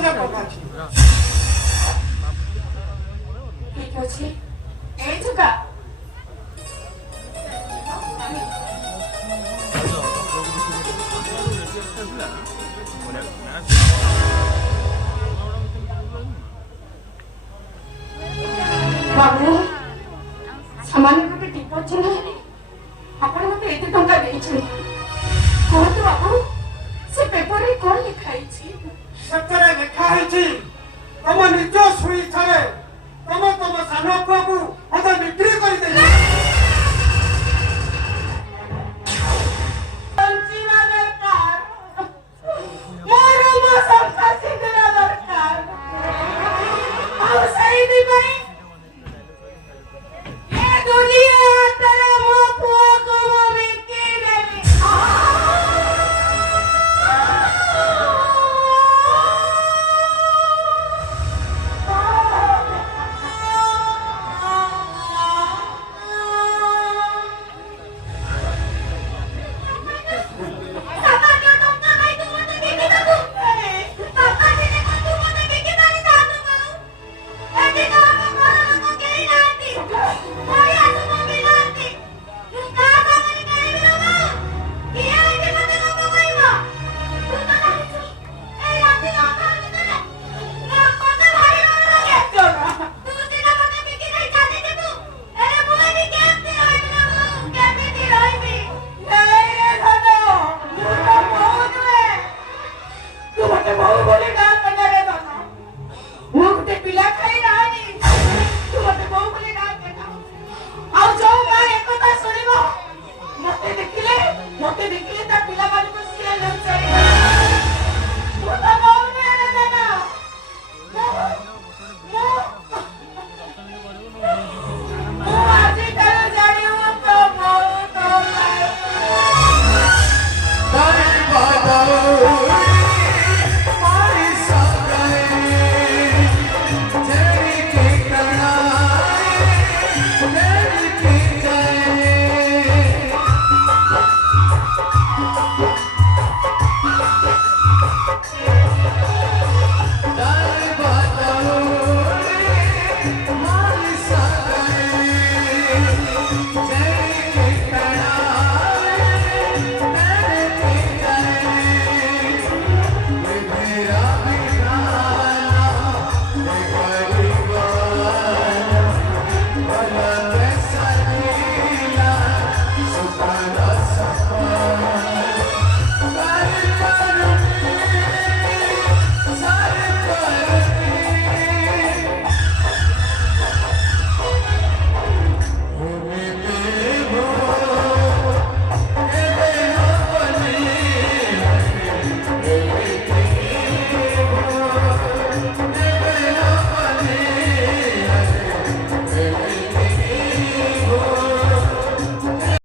ଆସିଲେ କଥା ଅଛି ଠିକ ଅଛି ଏଇ ଯୁଗା ବାବୁ ସାମାନ୍ୟ ଗୋଟେ ଟିପ ଚିହ୍ନରେ ଆପଣ ମତେ ଏତେ ଟଙ୍କା ଦେଇଛନ୍ତି କୁହନ୍ତୁ ବାବୁ ସେ ପେପରରେ କଣ ଲେଖା ହେଇଛି ସେଥିରେ ଲେଖା ହେଇଛି ତମ ନିଜ ସୁଇଚ୍ଛାରେ ତମ ସାନ ପୁଅକୁ ମତେ ବିକ୍ରି କରିଦେଲି ବଞ୍ଚିବା ଦରକାର ମୋର ମୋ ସଂସାର ସିନ୍ଧିବା ଦରକାର ଆଉ ସେଇଥିପାଇଁ ଏ ଦୁନିଆ ହାତରେ ମୋ ପୁଅକୁ ମୁଁ ବିକିଦେଲି बहु बोलेगा